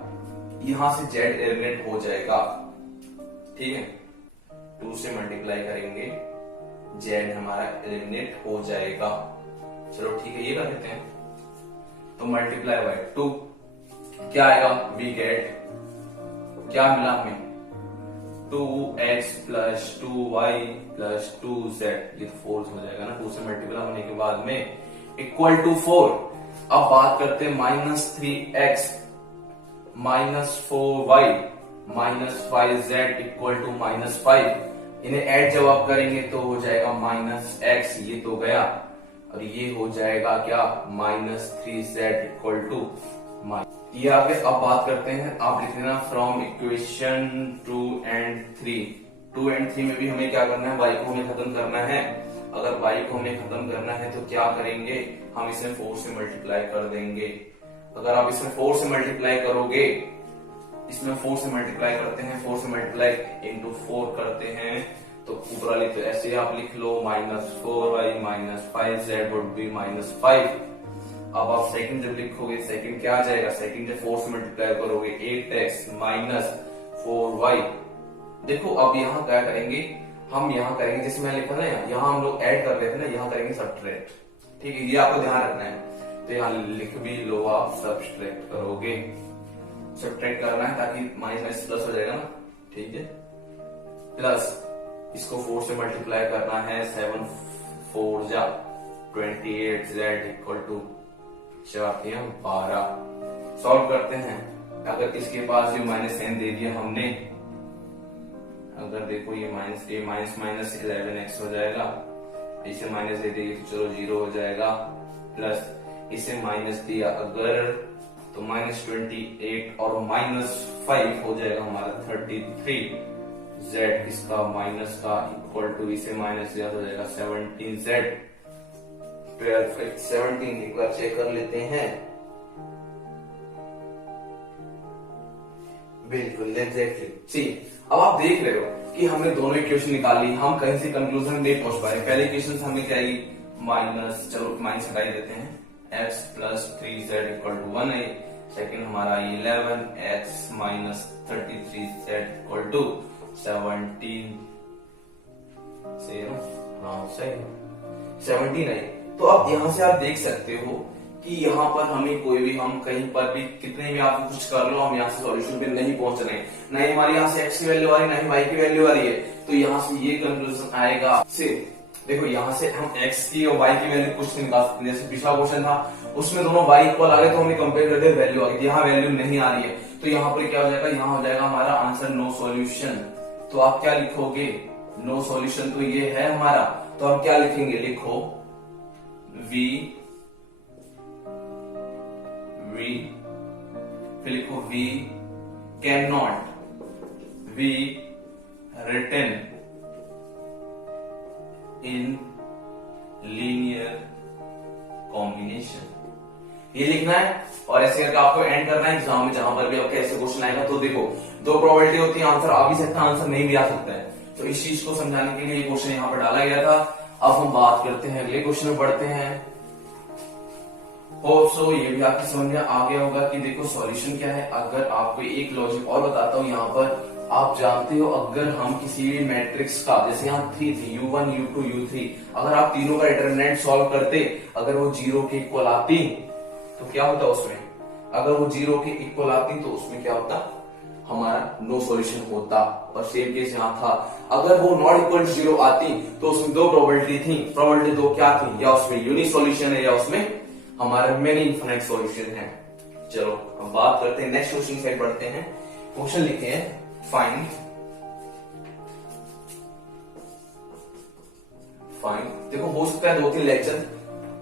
यहां से z एलिमिनेट हो जाएगा। ठीक है, 2 से मल्टीप्लाई करेंगे z हमारा एलिमिनेट हो जाएगा। चलो ठीक है, ये कर देते हैं। तो मल्टीप्लाई बाय 2 क्या आएगा, वी गेट, क्या मिला हमें 2x plus 2y plus 2z। ये तो 4 हो जाएगा ना, 2 से मल्टीप्लाई होने के बाद में इक्वल टू 4। अब बात करते हैं -3x minus 4y minus 5z equal to -5। इन्हें ऐड जब आप करेंगे तो हो जाएगा -x, ये तो गया, और ये हो जाएगा क्या -3z इक्वल टू। ये आगे अब बात करते हैं, आप लिख लेना फ्रॉम इक्वेशन 2 एंड 3। 2 एंड 3 में भी हमें क्या करना है, y को हमें खत्म करना है। अगर y को हमें खत्म करना है तो क्या करेंगे, हम इसे 4 से मल्टीप्लाई कर देंगे। अगर आप इसमें 4 से मल्टीप्लाई करोगे, इसमें 4 से मल्टीप्लाई करते हैं, 4 से मल्टीप्लाई इंटू 4 करते हैं तो ऊपर वाली तो ऐसे आप लिख लो -4y minus 5z would be -5। अब आप सेकंड जब लिखोगे, सेकंड क्या आ जाएगा, सेकंड जब 4 से मल्टीप्लाई करोगे 8x माइनस 4y। देखो अब यहाँ क्या करेंगे, हम यहाँ करेंगे जैसे मैं लिखा ना, यहाँ हम लोग ऐड कर लेते हैं ना, यहाँ करेंगे सब्ट्रैक्ट। ठीक है, ये आपको ध्यान रखना है। तो यहाँ लिख भी लो, आप सब्ट्रैक्ट करोगे, सब्ट्रैक्ट करना है ताकि माइनस प्लस हो जाएगा ना। ठीक है, प्लस इसको 4 से मल्टीप्लाई करना है, 7 4 जा 28z इक्वल टू 12। सॉल्व करते हैं। अगर इसके पास जो -n दे दिया हमने, अगर देखो ये माइनस 11x हो जाएगा, इसे माइनस दे देगी तो चलो 0 हो जाएगा, प्लस इसे माइनस दिया अगर तो -28 और -5 हो जाएगा हमारा 33। z इसका माइनस का इक्वल टू, इसे माइनस दिया तो हो जाएगा 17z। 17 एक बार चेक कर लेते हैं, बिल्कुल एग्जैक्टली। सी अब आप देख रहे हो कि हमने दोनों इक्वेशन निकाल ली, हम कहीं से कंक्लूजन नहीं पहुंच पाए। पहले इक्वेशन से हमें क्या आई, माइनस, चलो माइनस हटाई देते हैं, x plus 3z equal to 1 है। सेकेंड हमारा 11x minus 33z equal to 17। सही है, हाँ सही है, 17 है। तो अब यहाँ से आप देख सकते हो कि यहाँ पर हमें कोई भी, हम कहीं पर भी कितने भी आप कुछ कर लो, हम यहाँ से सॉल्यूशन पे नहीं पहुंच रहे, नहीं हमारी यहाँ से x की वैल्यू आ रही, नहीं y की वैल्यू आ रही है। तो यहाँ से ये कंक्लूजन आएगा। देखो यहाँ से हम x की और y की वैल्यू कुछ निकाल सकते हैं। जैसे पिछला क्वेश्चन था उसमें दोनों y इक्वल आ गए तो हमें कंपेयर करते वैल्यू आ गई, यहाँ वैल्यू नहीं आ रही है। तो यहाँ पर क्या हो जाएगा, यहाँ हो जाएगा हमारा आंसर नो सॉल्यूशन। तो आप क्या लिखोगे, नो सॉल्यूशन तो ये है हमारा, तो आप क्या लिखेंगे, लिखो v, फिर लिखो v can not be written in linear combination. ये लिखना है और ऐसे करके आपको एंड करना है एग्जाम में, जहां पर भी आपके ऐसे क्वेश्चन आएगा तो देखो दो प्रोबेबिलिटी होती है, आंसर आ भी सकता है, आंसर नहीं भी आ सकता है। तो इस चीज को समझाने के लिए ये क्वेश्चन यहाँ पर डाला गया था। अब हम बात करते हैं अगले क्वेश्चन में बढ़ते हैं। होप सो ये भी आपकी समझ में आ गया होगा कि देखो सॉल्यूशन क्या है। अगर आपको एक लॉजिक और बताता हूँ, यहाँ पर आप जानते हो अगर हम किसी भी मैट्रिक्स का, जैसे यहाँ 3 थी, U1 U2 U3, अगर आप तीनों का डिटरमिनेंट सॉल्व करते, अगर वो 0 के इक्वल आती तो क्या होता उसमें, अगर वो 0 के इक्वल आती तो उसमें क्या होता, हमारा नो सॉल्यूशन होता। और सेम केस यहाँ था, अगर वो नॉट इक्वल 0 आती तो उसमें दो प्रोबेबिलिटी थी, प्रोबेबिलिटी दो क्या थी, या उसमें यूनिक सॉल्यूशन है या उसमें हमारा मेनी इनफिनिट सॉल्यूशन है। चलो अब बात करते हैं, नेक्स्ट क्वेश्चन साइड बढ़ते हैं। क्वेश्चन लिखे हैं फाइंड देखो हो सकता है 2-3 लेक्चर,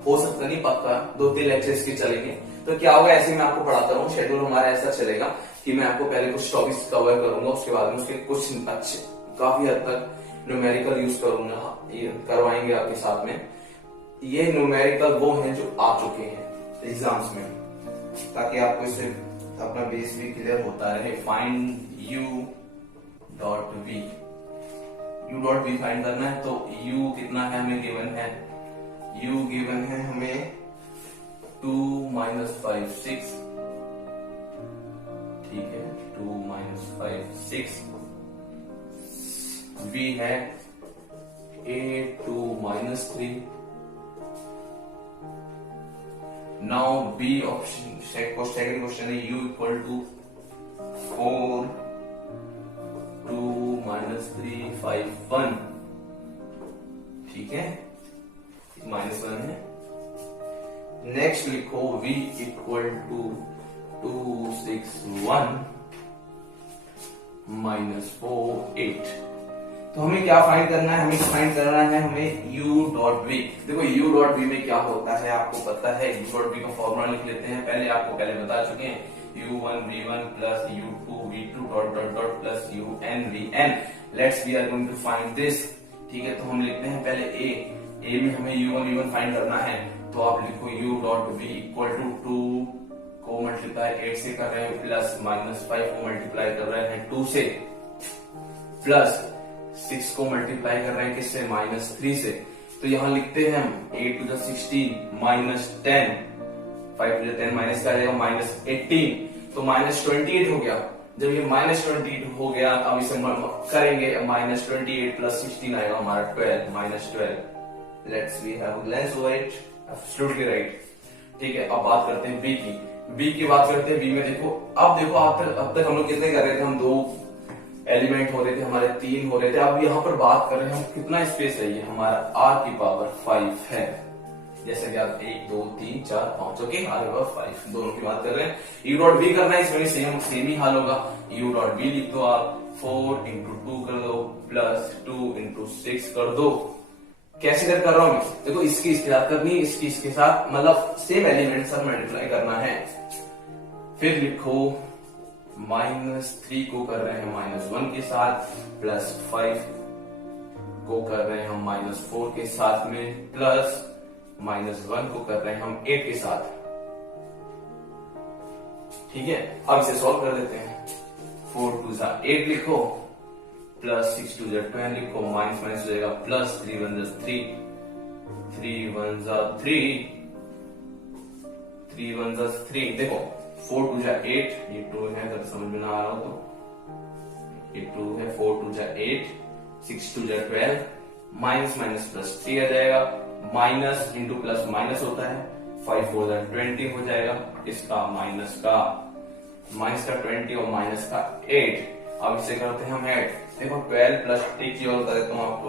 हो सकता नहीं पक्का 2-3 लेक्चर इसके चलेंगे। तो क्या होगा, ऐसे मैं आपको पढ़ाता रहूं, शेड्यूल हमारा ऐसा चलेगा कि मैं आपको पहले कुछ टॉपिक्स कवर करूंगा, उसके बाद में उसके कुछ अच्छे काफी हद तक न्यूमेरिकल यूज करूंगा, ये करवाएंगे आपके साथ में। ये न्यूमेरिकल वो हैं जो आ चुके हैं एग्जाम्स में, ताकि आपको इससे अपना बेस भी क्लियर होता रहे। फाइंड u.v, u.v फाइंड करना है। तो u कितना है हमें गिवन है, u गिवन है हमें 2 - 5 6, ठीक है 2 - 5 6, v है 8 2 - 3। Now B option second question है u इक्वल टू 4 2 - 3 5 1, ठीक है -1 है। नेक्स्ट लिखो v इक्वल टू 2 6 1 -4 8। तो हमें क्या फाइंड करना है, हमें फाइंड करना है हमें u.v। देखो u.v में क्या होता है आपको पता है, u.v का फॉर्मूला लिख लेते हैं। पहले आपको बता चुके हैं, u1 v1 plus u2 v2 dot dot dot plus un vn। Let's we are going to find this, ठीक है। तो हम लिखते हैं पहले a में हमें u1 v1 फाइंड करना है। तो आप लिखो u.v इक्वल टू 2 को मल्टीप्लाई 8 से कर रहे हैं, प्लस -5 को मल्टीप्लाई कर रहे हैं 2 से, प्लस 6 को मल्टीप्लाई कर रहे हैं किससे, -3 से। तो यहां लिखते हैं हम 8 to the 16 -10, 5 to the 10 minus का जाएगा -18, तो -28 हो गया। जब ये -28 हो गया, अब इसे करेंगे, -28 प्लस 16 आएगा हमारा 12 let's we have glance over it, absolutely right, ठीक है। अब बात करते हैं बी की बात करते हैं। बी में देखो, अब देखो अब तक हम लोग कितने कर रहे थे, हम 2 एलिमेंट हो रहे थे, हमारे 3 हो रहे थे। अब यहाँ पर बात कर रहे हैं हम कितना स्पेस है, ये हमारा r की पावर 5 है, जैसे कि आप 1 2 3 4 5, ओके, r की पावर 5 दोनों की बात कर रहे हैं। u.v करना है, इसमें सेम ही हाल होगा। u.v लिख दो आप, 4 × 2 कर दो, प्लस 2 × 6 कर दो। कैसे कर रहा हूं मैं, देखो इसके साथ करनी है, इसके साथ, मतलब सेम एलिमेंट सब मल्टीप्लाई करना है। फिर लिखो -3 को कर रहे हैं -1 के साथ, प्लस 5 को कर रहे हैं हम -4 के साथ में, प्लस -1 को कर रहे हैं हम 8 के साथ, ठीक है। अब इसे सॉल्व कर देते हैं। 4 2 8 लिखो, प्लस 6 2 12 लिखो, माइनस हो जाएगा, प्लस 3 1 3 3 1 3 3 1 3। देखो 4 2 8, ये 2 है, अगर समझ में ना आ रहा हो तो ये 2 है, 4 2 8, 6 2 12, माइनस प्लस 3 आ जाएगा, माइनस इंटू प्लस माइनस होता है, 5 4 20 हो जाएगा, इसका माइनस का 20 और माइनस का 8। अब इसे करते हैं हम ऐड। देखो 12 प्लस एक चीज और बता देता हूं आपको,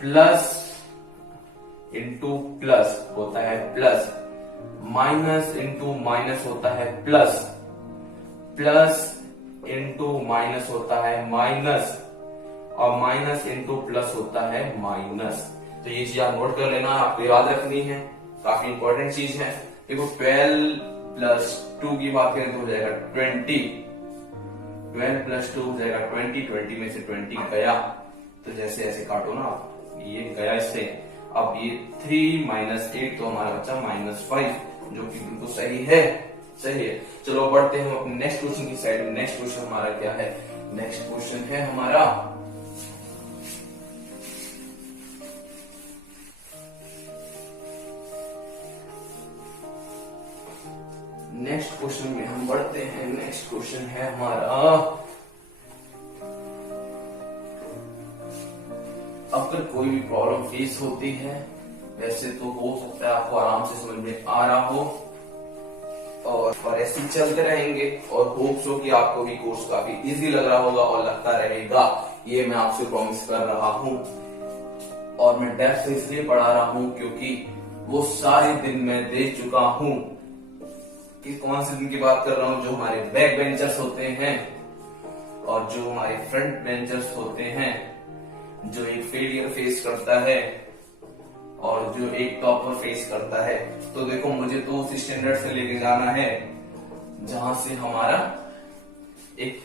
प्लस इंटू प्लस होता है प्लस, माइनस इंटू माइनस होता है प्लस, प्लस इंटू माइनस होता है माइनस, और माइनस इंटू प्लस होता है माइनस। तो ये चीज आप नोट कर लेना, आपको याद रखनी है, काफी इंपॉर्टेंट चीज है। देखो 12 प्लस 2 की बात करें तो हो जाएगा 20, 12 प्लस 2 हो जाएगा 20 में से 20 गया, तो जैसे ऐसे काटो ना आप, ये गया इससे। अब ये 3 - 8 तो हमारा बच्चा -5, जो कि बिल्कुल सही है। चलो बढ़ते हैं हम अपने नेक्स्ट क्वेश्चन की साइड में। नेक्स्ट क्वेश्चन हमारा क्या है? नेक्स्ट क्वेश्चन है हमारा नेक्स्ट क्वेश्चन में हम बढ़ते हैं। नेक्स्ट क्वेश्चन है हमारा, अगर कोई भी प्रॉब्लम फेस होती है, वैसे तो हो सकता है आपको आराम से समझ में आ रहा हो, और ऐसे ही चलते रहेंगे, और होप सो कि आपको भी कोर्स काफी इजी लग रहा होगा और लगता रहेगा, ये मैं आपसे प्रॉमिस कर रहा हूं। और मैं डेप्थ से इसलिए पढ़ा रहा हूं क्योंकि वो सारे दिन मैं दे चुका हूं। कि कौन से दिन की बात कर रहा हूं? जो हमारे बैक बेंचर्स होते हैं और जो हमारे फ्रंट बेंचर्स होते हैं, जो एक फेलियर फेस करता है और जो एक टॉपर फेस करता है। तो देखो, मुझे तो उस स्टैंडर्ड से लेके जाना है जहां से हमारा एक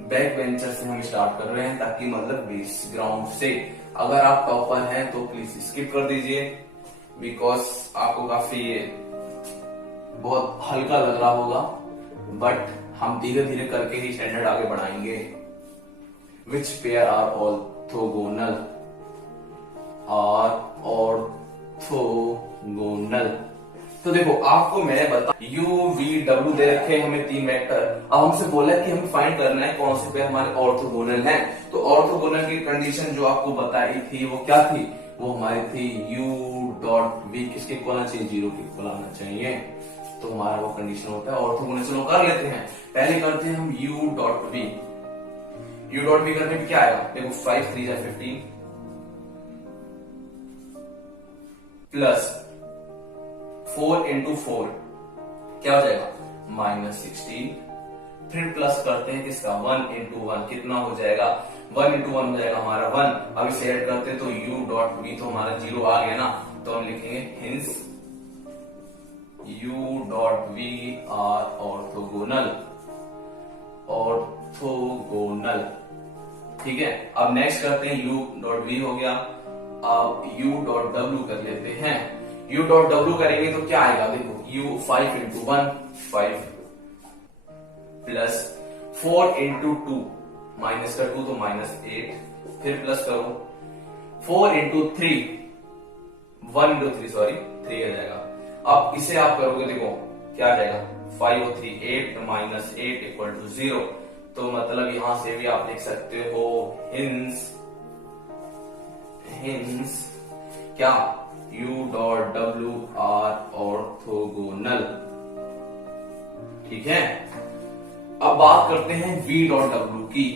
बैक बेंचर से हम स्टार्ट कर रहे हैं, ताकि मतलब बेस ग्राउंड से। अगर आप टॉपर हैं तो प्लीज स्किप कर दीजिए, बिकॉज आपको काफी बहुत हल्का लग रहा होगा, बट हम धीरे धीरे करके ही स्टैंडर्ड आगे बढ़ाएंगे। Which pair are orthogonal? Orthogonal. तो देखो, आपको मैं बता, यू वी डब्ल्यू दे रखे हमें 3 वेक्टर। अब हमसे बोला है कि हमें फाइंड करना है कौन से पेयर हमारे ऑर्थोगोनल हैं। तो ऑर्थोगोनल की कंडीशन जो आपको बताई थी वो क्या थी? वो हमारी थी u डॉट v किसके इक्वल आना चाहिए? 0 के इक्वल आना चाहिए। तो हमारा वो कंडीशन होता है ऑर्थोगोनल। चलो कर लेते हैं। पहले करते हैं हम u dot v। u dot v करने पे क्या आएगा? देखो, 5 3 जा 15 प्लस 4 इंटू 4 क्या हो जाएगा? -16। फिर प्लस करते हैं किसका? 1 इंटू 1 कितना हो जाएगा? 1 इंटू 1 हो जाएगा हमारा 1। अब इसे ऐड करते हैं तो u डॉट v तो हमारा 0 आ गया ना, तो हम लिखेंगे hence u dot v are orthogonal. Orthogonal, ठीक है। अब नेक्स्ट करते हैं u डॉट v हो गया। अब u डॉट w कर लेते हैं। u डॉट w करेंगे तो क्या आएगा? देखो, u 5 into 1 5 plus 4 into 2 minus का 2 तो -8, फिर प्लस करो 4 इंटू 3 1 इंटू 3 सॉरी 3 आ जाएगा। अब इसे आप करोगे, देखो क्या आ जाएगा? 5 और 3 8 माइनस 8 इक्वल टू 0। तो मतलब यहां से भी आप लिख सकते हो हिंस क्या? u dot w are orthogonal, ठीक है। अब बात करते हैं v डॉट w की।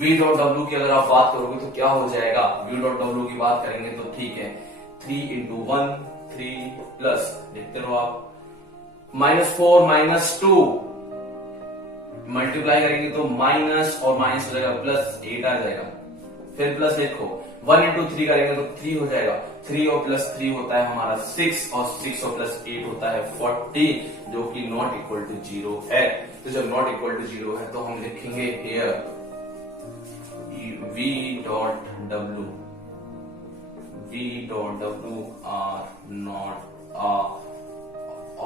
v डॉट w की अगर आप बात करोगे तो क्या हो जाएगा? v डॉट w की बात करेंगे तो ठीक है, 3 इंटू 1 3 प्लस देखते रहो आप -4 -2 मल्टीप्लाई करेंगे तो माइनस और माइनस हो जाएगा प्लस 8 आ जाएगा। फिर प्लस देखो 1 इंटू 3 करेंगे तो 3 हो जाएगा। 3 और प्लस 3 होता है हमारा 6 और 6 और प्लस 8 होता है 40, जो कि नॉट इक्वल टू 0 है। तो जब नॉट इक्वल टू 0 है तो हम लिखेंगे here v dot w are not a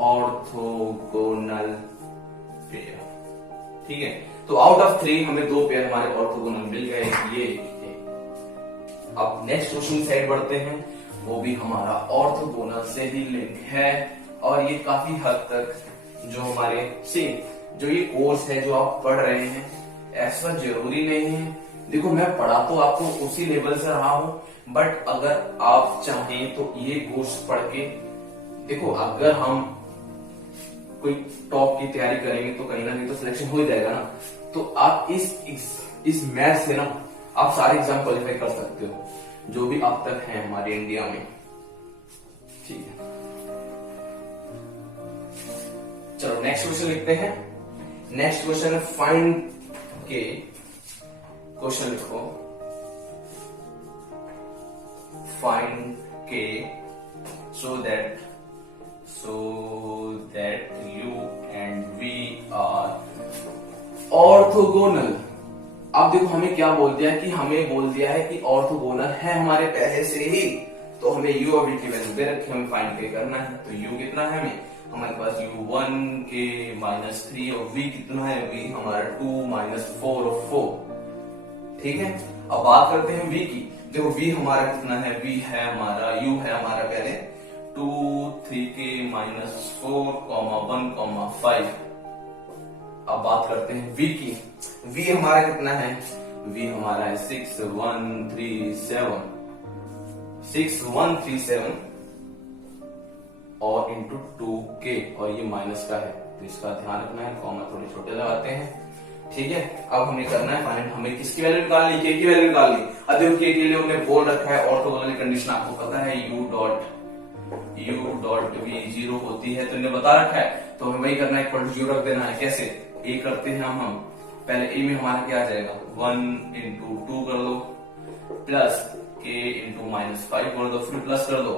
orthogonal pair, ठीक है। तो आउट ऑफ 3 हमें 2 पेयर हमारे ऑर्थोगोनल मिल गए, ये। अब नेक्स्ट क्वेश्चन की साइड बढ़ते हैं, वो भी हमारा ऑर्थोगोनल से ही लिंक है, और ये काफी हद तक जो हमारे जो ये कोर्स है जो आप पढ़ रहे हैं, ऐसा जरूरी नहीं है। देखो, मैं पढ़ा तो आपको उसी लेवल से रहा हूं, बट अगर आप चाहें तो ये कोर्स पढ़ के देखो, अगर हम कोई टॉप की तैयारी करेंगे तो कहीं ना कहीं तो सिलेक्शन हो ही जाएगा ना। तो आप इस मैथ से ना आप सारे एग्जाम क्वालिफाई कर सकते हो, जो भी अब तक हैं हमारे इंडिया में, ठीक है। चलो नेक्स्ट क्वेश्चन लिखते हैं। नेक्स्ट क्वेश्चन है फाइंड के। क्वेश्चन लिखो, फाइंड के so that you and we are orthogonal। अब देखो, हमें क्या बोल दिया है कि हमें बोल दिया है कि ऑर्थोगोनल है हमारे पहले से ही, तो हमें u और v की वैल्यू दे रखी है, हमें फाइंड के करना है। तो u कितना है हमारे पास u1 के -3 और v कितना है, v हमारा 2 -4 और 4। ठीक है, अब बात करते हैं v की। देखो v हमारा कितना है, v है हमारा u है हमारा पहले 2 3 के -4, 1, 5। अब बात करते हैं v की। v हमारा कितना है, v हमारा है 6 1 3 7 6 1 3 7 और इंटू 2k, और ये माइनस का है तो इसका ध्यान रखना है, कॉमा थोड़े छोटे लगाते हैं। ठीक है, अब हमें करना है फाइंड, हमें किसकी वैल्यू निकालनी, k की वैल्यू निकालनी। अब देखो k के लिए हमने बोल रखा है ऑर्थोगोनल कंडीशन, आपको पता है u डॉट v 0 होती है, तो इन्हें बता रखा है, तो हमें वही करना है, इक्वल टू 0 रख देना है। कैसे a करते हैं हम पहले a में हमारा क्या आ जाएगा 1 इंटू 2 कर दो, प्लस k इंटू -5 कर दो, फिर प्लस कर दो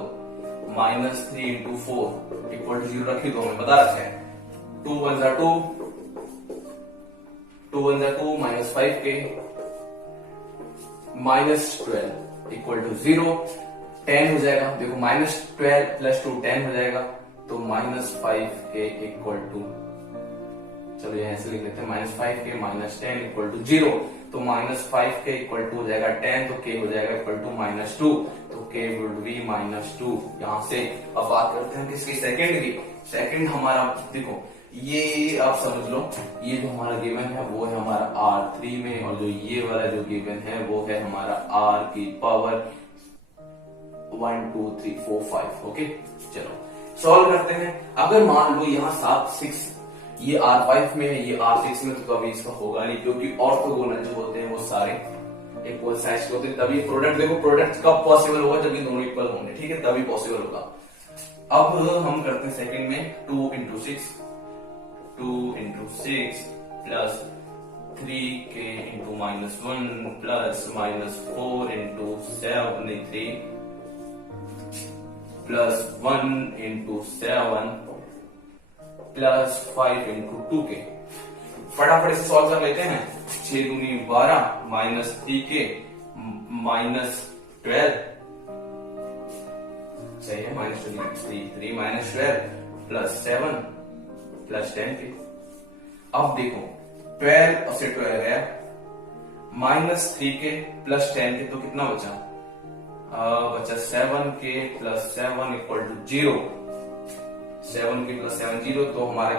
-3 इंटू 4 इक्वल टू 0 रखी दो, हमें बता रखा है 2 1 जा 2 -5k -12 इक्वल टू 0, 10 हो जाएगा। देखो -12 + 2 10 हो जाएगा, तो -5k इक्वल टू, चलो यहां से लिख लेते हैं -5k -10 इक्वल टू 0, तो -5k इक्वल टू हो जाएगा 10, तो k हो जाएगा इक्वल टू -2, तो k वुड बी -2। यहां से अब बात करते हैं किसकी, सेकंड की। सेकंड हमारा देखो ये आप समझ लो, ये जो हमारा गिवन है वो है हमारा R3 में, और जो ये वाला जो गिवन है वो है हमारा R की पावर 1 2 3 4 5। ओके, चलो सॉल्व करते हैं। अगर मान लो यहाँ 7 6 ये R5 में है, ये R6 में, तो कभी इसका होगा नहीं, क्योंकि ऑर्थोगोनल जो होते हैं वो सारे इक्वल साइज के होते हैं, तभी प्रोडक्ट, देखो प्रोडक्ट कब पॉसिबल होगा, जब ये दोनों इक्वल होंगे। ठीक है, तभी पॉसिबल होगा। अब हम करते हैं सेकंड में 2 into 6 plus 3k into -1 plus -4 into 3 plus 1 into 7 plus 5 into 2k। फटाफट से सॉल्व कर लेते हैं। 6 दूनी 12 -3k -12 चाहिए, -3 -12 प्लस 7 प्लस 10k। अब देखो 12 से 12 गया, -3k प्लस 10k, तो कितना बचा, बचा 7k plus 7 equal to 0। 7k plus 7 0, तो हमारा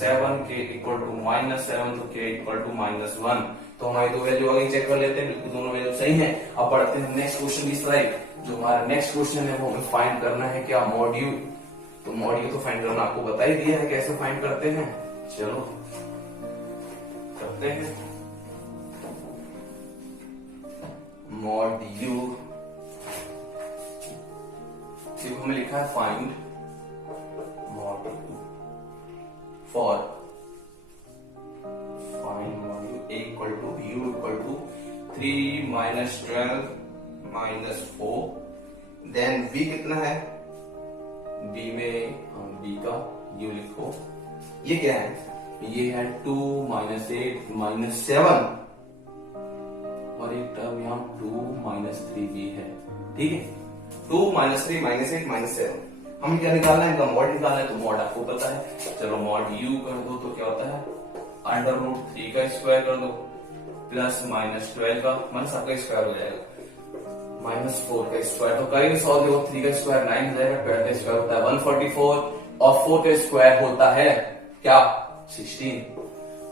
7k इक्वल टू -7, तो k इक्वल टू -1। तो हमारी दो वैल्यू आगे चेक कर लेते हैं, बिल्कुल दोनों वैल्यू सही है। अब बढ़ते हैं नेक्स्ट क्वेश्चन की साइड। जो हमारा नेक्स्ट क्वेश्चन है वो हमें फाइंड करना है क्या, मॉड u। तो मॉड u तो फाइंड करना आपको बता ही दिया है, कैसे फाइंड करते हैं, चलो करते हैं। मॉड u, देखो हमें लिखा है find mod u for find mod u equal to u equal to 3 -12 -4, then v कितना है, b में हम b का u लिखो, ये क्या है, ये है 2 -8 -7, और एक टर्म यहाँ 2 -3b है। ठीक है, 2 -3 -8 -7, हम क्या निकालना है, इनका मॉड निकालना है, तो मॉड आपको पता है। चलो मॉड u कर दो तो क्या होता है, √3 का स्क्वायर कर दो प्लस -12 का सबका स्क्वायर हो जाएगा, -4 का स्क्वायर, तो करेंगे 100, देखो 3 का स्क्वायर 9 हो जाएगा, 12 का स्क्वायर होता है 144, और 4 का स्क्वायर होता है क्या 16।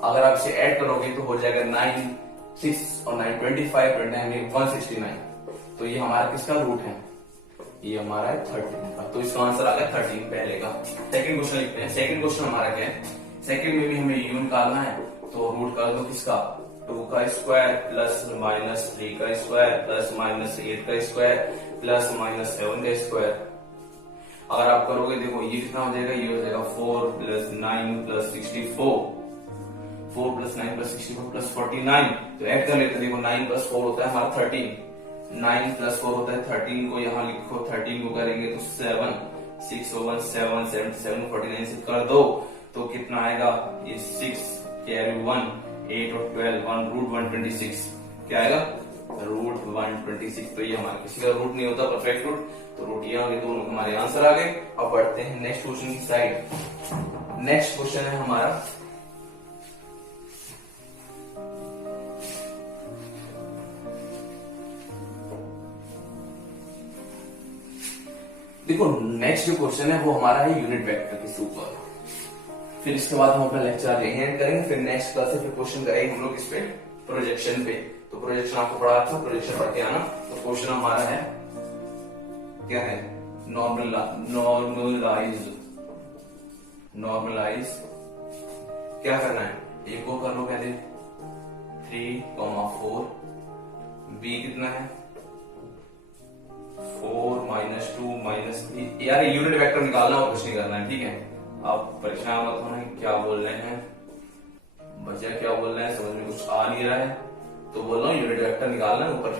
अगर आप इसे ऐड करोगे तो हो जाएगा 9 6 और 9 25 29 169। तो ये हमारा किसका रूट है, ये हमारा है 13 का, तो इसका आंसर आ गया 13 पहले का। सेकंड क्वेश्चन लिखते हैं। सेकंड क्वेश्चन हमारा क्या है, सेकंड में भी हमें u निकालना है, तो रूट कर दो किसका, 2 का स्क्वायर प्लस -3 का स्क्वायर प्लस -8 का स्क्वायर प्लस -7 का स्क्वायर। अगर आप करोगे देखो ये कितना हो जाएगा, ये हो जाएगा 4 + 9 + 64, 4 + 9 + 64 + 49। तो ऐड कर लेते, देखो 9 + 4 होता है हमारा 13, 9 + 4 होता है 13, को यहाँ लिखो, 13 को करेंगे तो 7 6 1 7 77 49 से कर दो तो कितना आएगा, ये 6 कैरी 1 8 और 12 1 √126 क्या आएगा √126। तो ये हमारा किसी का रूट नहीं होता परफेक्ट रूट, तो रूट ये आ गए, दोनों हमारे आंसर आ गए। अब बढ़ते हैं नेक्स्ट क्वेश्चन की साइड। नेक्स्ट क्वेश्चन है हमारा देखो, नेक्स्ट जो क्वेश्चन है वो हमारा है यूनिट वेक्टर के ऊपर। फिर इसके बाद हम अपना लेक्चर आगे एंड करेंगे, फिर नेक्स्ट क्लास से फिर क्वेश्चन करेंगे हम लोग इस पे प्रोजेक्शन पे। तो प्रोजेक्शन आपको पढ़ा था, प्रोजेक्शन पढ़ के आना। तो क्वेश्चन हमारा है क्या है, नॉर्मलाइज क्या करना है, ए को कर लो पहले 3,4, बी कितना है 4 -2 -3। यार यूनिट वेक्टर निकालना और कुछ नहीं करना है, ठीक है। आप परेशान मत होना क्या बोल रहे हैं बच्चा, क्या बोल रहे हैं समझ में कुछ आ नहीं रहा है, तो बोल रहा हूँ यूनिट वेक्टर निकालना है, ऊपर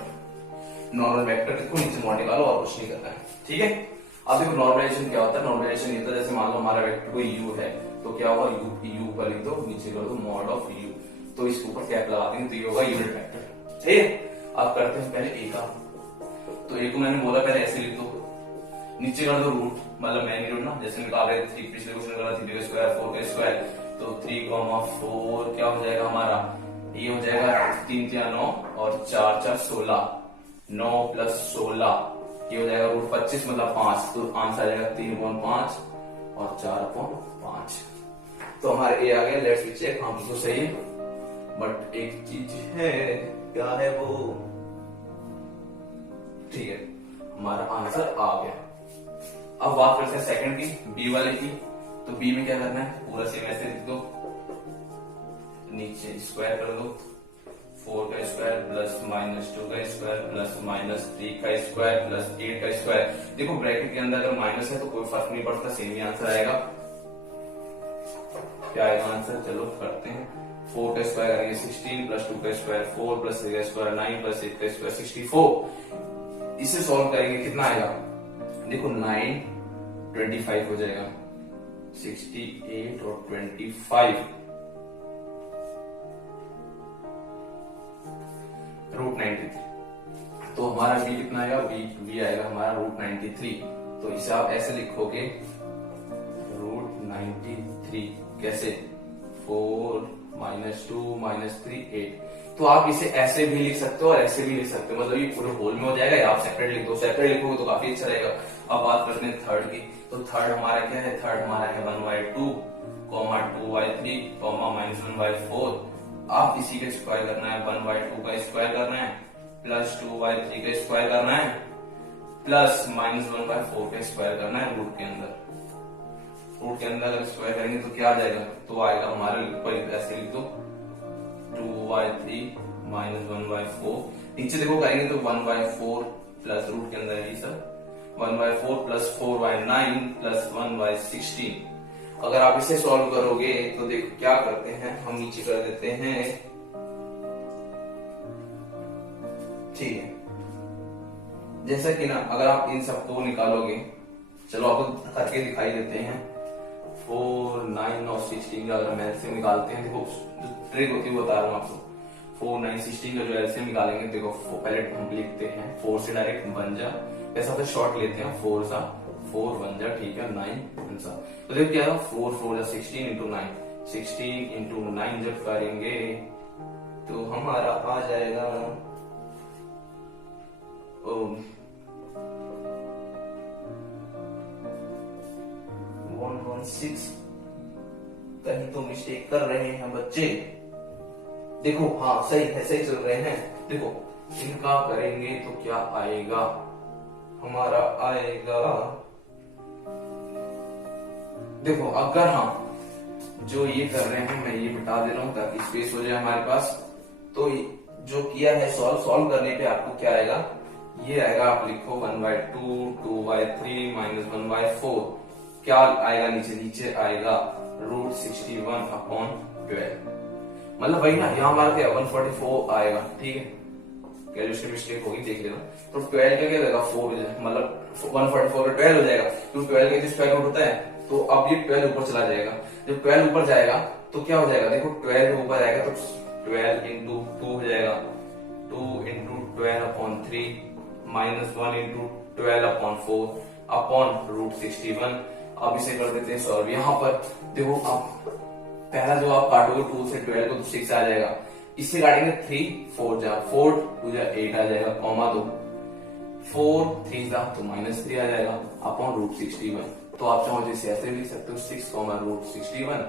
नॉर्मल वेक्टर को नीचे मॉड निकालो और कुछ नहीं करना है, ठीक है। अब देखो नॉर्मलाइजेशन क्या होता है, नॉर्मलाइजेशन ये होता है जैसे मान लो हमारा वेक्टर कोई यू है, तो क्या होगा यू पर लिख दो, नीचे कर दो मॉड ऑफ यू, तो इसके ऊपर कैप लगा देंगे, तो ये होगा यूनिट वेक्टर, ठीक है। अब करते हैं पहले ए का, तो ए को मैंने बोला पहले ऐसे लिख दो, नीचे कर दो रूट, मतलब मैं नहीं रूट ना, जैसे निकाल रहे थे पिछले क्वेश्चन निकाला 3 का स्क्वायर 4 का स्क्वायर, तो 3,4 क्या हो जाएगा हमारा, ये हो जाएगा 3 × 9 और 4 × 4 16, 9 + 16 ये हो जाएगा √25 मतलब 5, तो आंसर आ जाएगा 3/5 और 4/5। तो हमारे ए आ गया। लेट्स वी चेक, हाँ बिल्कुल सही है, बट एक चीज है, क्या है वो, ठीक है हमारा आंसर आ गया। अब बात करते हैं सेकंड की, बी वाले की। तो बी में क्या करना है, पूरा सेम ऐसे लिख दो, नीचे स्क्वायर कर दो, 4 का स्क्वायर +-2 का स्क्वायर +-3 का स्क्वायर +8 का स्क्वायर। देखो ब्रैकेट के अंदर अगर माइनस है तो कोई फर्क नहीं पड़ता, सेम ही आंसर आएगा। क्या आएगा आंसर, चलो करते हैं। 4 का स्क्वायर करेंगे 16 +2 का स्क्वायर 4 +3 का स्क्वायर 9 +8 का स्क्वायर 64। इसे सॉल्व करेंगे कितना आएगा, देखो 9 25 हो जाएगा, 68 और 25 √93। तो हमारा बी कितना आएगा, बी आएगा हमारा √93। तो इसे आप ऐसे लिखोगे √93 कैसे, 4 -2 -3 8। तो आप इसे ऐसे भी लिख सकते हो और ऐसे भी लिख सकते हो, मतलब ये पूरे होल में हो जाएगा, या आप सेपरेट लिख दो, सेपरेट लिखोगे तो काफी अच्छा रहेगा। अब बात करते हैं थर्ड की। तो थर्ड हमारा क्या है, थर्ड हमारा है 1/2, 2/3, -1/4। आप इसी का स्क्वायर करना है, 1/2 का स्क्वायर करना है, +2/3 का स्क्वायर करना है, +-1/4 का स्क्वायर करना है रूट के अंदर। रूट के अंदर अगर स्क्वायर करेंगे तो क्या आ जाएगा, तो आएगा हमारे ऊपर ऐसे लिख दो 2/3 -1/4। नीचे देखो करेंगे तो 1/4 प्लस रूट के अंदर ये सब 1/4 + 4/9 + 1/16। अगर आप इसे सॉल्व करोगे तो देखो क्या करते हैं, हम नीचे कर देते हैं, ठीक है। जैसा कि ना अगर आप इन सबको निकालोगे, चलो आपको करके दिखाई देते हैं। 4, 9 और 16 का अगर हम एलसीएम निकालते हैं, देखो जो ट्रिक होती है वो बता रहा हूँ आपको। 4, 9, 16 का जो एलसीएम निकालेंगे, देखो पहले हम लिखते हैं 4 से डायरेक्ट बन जा, ऐसा तो शॉर्ट लेते हैं 4 सा 4 बन जा, ठीक है 9 सा। तो देखो क्या 4 4 16 × 9, 16 × 9 जब करेंगे तो हमारा आ जाएगा 116। कहीं तो मिस्टेक कर रहे हैं बच्चे, देखो हाँ सही है, सही चल रहे हैं। देखो इनका करेंगे तो क्या आएगा, हमारा आएगा, देखो अगर हम जो ये कर रहे हैं, मैं ये बता दे रहा हूं ताकि स्पेस हो जाए हमारे पास। तो जो किया है सॉल्व करने पे आपको क्या आएगा, ये आएगा, आप लिखो 1/2, 2/3 -1/4। क्या आएगा नीचे आएगा √61/12। मतलब वही ना, यहाँ हमारा क्या 144 आएगा, ठीक है। कैलकुलेशन मिस्टेक होगी, देख लेना। तो 12 का क्या जाएगा 4, मतलब 144 का 12 हो जाएगा, क्योंकि 12 का स्क्वायर रूट होता है। तो अब ये 12 ऊपर चला जाएगा, जब 12 ऊपर जाएगा तो क्या हो जाएगा, देखो 12 ऊपर आएगा तो 12 × 2 हो जाएगा, 2 इंटू 12/3 माइनस 1 इंटू 12/4 अपॉन √61। अब इसे कर देते हैं सॉल्व। यहाँ पर देखो, आप पहला जो आप काटोगे 2 से 12 को तो 6 आ जाएगा, इससे काटेंगे 3 4 जा 4 2 जा 8 आ जाएगा, कॉमा 2 4 3 जा तो -3 आ जाएगा अपॉन √61। तो आप चाहो तो इसे ऐसे लिख सकते हो 6 √61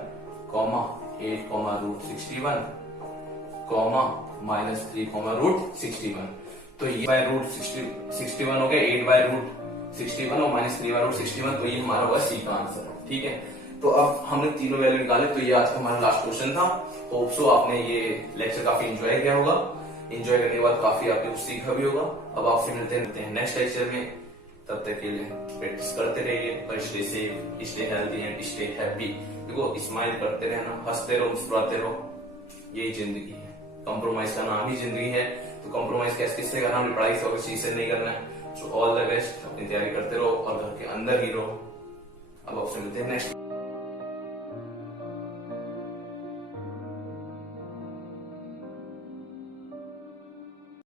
कॉमा 8 √61 कॉमा -3 √61। तो ये बाय √61 हो गया, 8 बाय √61 और -3/√61। तो ये हमारा होगा सी का आंसर। ठीक है, तो अब हमने तीनों वैल्यू निकाले। तो ये आज का हमारा लास्ट क्वेश्चन था। होप सो आपने ये लेक्चर काफी एंजॉय किया होगा। एंजॉय करने के बाद काफी आपने कुछ सीखा भी होगा। अब आपसे मिलते हैं नेक्स्ट लेक्चर में। तब तक के लिए प्रैक्टिस करते रहिए और stay safe, stay healthy and stay happy. देखो, स्माइल करते रहना, हंसते रहो, मुस्कुराते रहो, यही जिंदगी है। कॉम्प्रोमाइज का नाम ही जिंदगी है। तो कॉम्प्रोमाइज किससे करना, अपनी पढ़ाई से और किसी से नहीं करना है। सो ऑल द बेस्ट, अपनी तैयारी करते रहो और घर के अंदर ही रहो। अब आपसे मिलते हैं नेक्स्ट